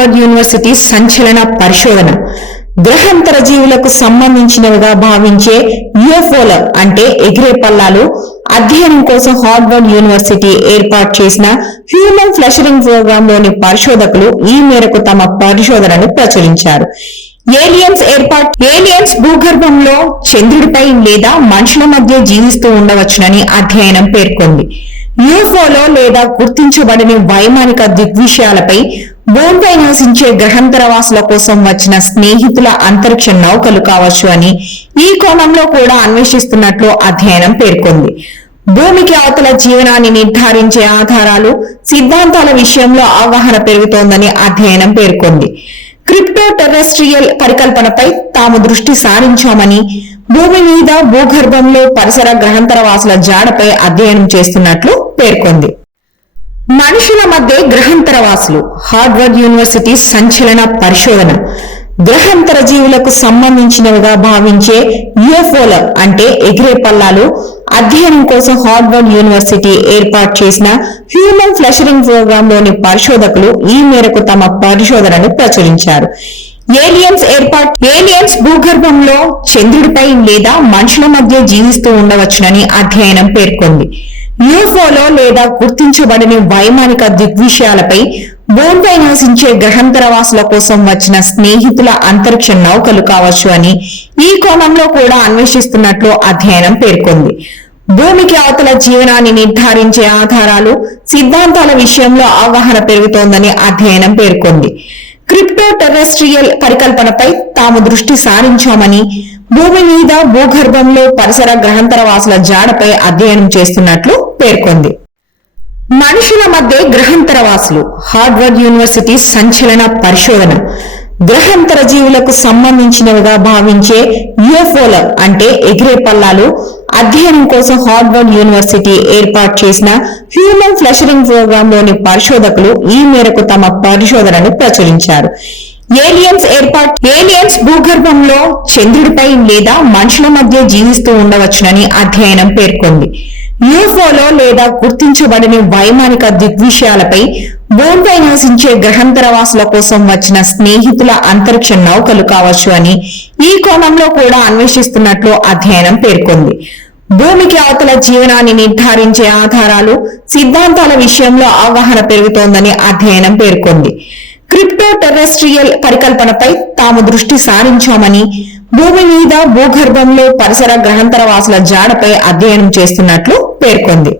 Harvard university సంచలన పరిశోధన గ్రహాంతర జీవులకు సంబంధించినవిగా భావించే యుఎఫ్ఓల అంటే ఎగిరే పల్లాలు అధ్యయనం కోసం హార్వర్డ్ యూనివర్సిటీ ఏర్పాటు చేసిన హ్యూమన్ ఫ్లెషరింగ్ ప్రోగ్రామ్ లోని పరిశోధకులు ఈ మేరకు తమ పరిశోధనను ప్రచురించారు. ఏలియన్స్ భూగర్భంలో చంద్రుడిపై లేదా మనుషుల మధ్య జీవిస్తూ ఉండవచ్చునని అధ్యయనం పేర్కొంది. యూఎఫ్ఓలో లేదా గుర్తించబడని వైమానిక దృగ్విషయాలపై భూమిపై నివసించే గ్రహాంతరవాసుల కోసం వచ్చిన స్నేహితుల అంతరిక్ష నౌకలు కావచ్చు అని ఈ కోణంలో కూడా అన్వేషిస్తున్నట్లు అధ్యయనం పేర్కొంది. భూమికి అవతల జీవనాన్ని నిర్ధారించే ఆధారాలు, సిద్ధాంతాల విషయంలో అవగాహన పెరుగుతోందని అధ్యయనం పేర్కొంది. క్రిప్టో టెర్రెస్ట్రియల్ పరికల్పనపై తాము దృష్టి సారించామని, భూమి మీద భూగర్భంలో పరిసర గ్రహాంతరవాసుల జాడపై అధ్యయనం చేస్తున్నట్లు పేర్కొంది. మనుషుల మధ్య గ్రహాంతరవాసులు హార్వర్డ్ యూనివర్సిటీ సంచలన పరిశోధన గ్రహాంతర జీవులకు సంబంధించినవిగా భావించే యుఎఫ్ఓల అంటే ఎగిరే పల్లాలు అధ్యయనం కోసం హార్వర్డ్ యూనివర్సిటీ ఏర్పాటు చేసిన హ్యూమన్ ఫ్లెషరింగ్ ప్రోగ్రామ్ లోని పరిశోధకులు ఈ మేరకు తమ పరిశోధనను ప్రచురించారు. ఏలియన్స్ భూగర్భంలో చంద్రుడిపై లేదా మనుషుల మధ్య జీవిస్తూ ఉండవచ్చునని అధ్యయనం పేర్కొంది. యూఎఫ్ఓలో లేదా గుర్తించబడని వైమానిక దృగ్విషయాలపై భూమిపై నివసించే గ్రహాంతరవాసుల కోసం వచ్చిన స్నేహితుల అంతరిక్ష నౌకలు కావచ్చు అని ఈ కోణంలో కూడా అన్వేషిస్తున్నట్లు అధ్యయనం పేర్కొంది. భూమికి అవతల జీవనాన్ని నిర్ధారించే ఆధారాలు, సిద్ధాంతాల విషయంలో అవగాహన పెరుగుతోందని అధ్యయనం పేర్కొంది. క్రిప్టో టెర్రెస్ట్రియల్ పరికల్పనపై తాము దృష్టి సారించామని, భూమి మీద భూగర్భంలో పరిసర గ్రహాంతరవాసుల జాడపై అధ్యయనం చేస్తున్నట్లు పేర్కొంది. మనుషుల మధ్య గ్రహాంతరవాసులు హార్వర్డ్ యూనివర్సిటీ సంచలన పరిశోధన గ్రహాంతర జీవులకు సంబంధించినవిగా భావించే యుఎఫ్ఓల అంటే ఎగిరే పల్లాలు అధ్యయనం కోసం హార్వర్డ్ యూనివర్సిటీ ఏర్పాటు చేసిన హ్యూమన్ ఫ్లెషరింగ్ ప్రోగ్రామ్ లోని పరిశోధకులు ఈ మేరకు తమ పరిశోధనను ప్రచురించారు. ఏలియన్స్ భూగర్భంలో చంద్రుడిపై లేదా మనుషుల మధ్య జీవిస్తూ ఉండవచ్చునని అధ్యయనం పేర్కొంది. యూఎఫ్ఓలో లేదా గుర్తించబడని వైమానిక దృగ్విషయాలపై భూమిపై నివసించే గ్రహాంతరవాసుల కోసం వచ్చిన స్నేహితుల అంతరిక్ష నౌకలు కావచ్చు అని ఈ కోణంలో కూడా అన్వేషిస్తున్నట్లు అధ్యయనం పేర్కొంది. భూమికి అవతల జీవనాన్ని నిర్ధారించే ఆధారాలు, సిద్ధాంతాల విషయంలో అవగాహన పెరుగుతోందని అధ్యయనం పేర్కొంది. క్రిప్టో టెర్రెస్ట్రియల్ పరికల్పనపై తాము దృష్టి సారించామని, భూమి మీద భూగర్భంలో పరిసర గ్రహాంతరవాసుల జాడపై అధ్యయనం చేస్తున్నట్లు పేర్కొంది.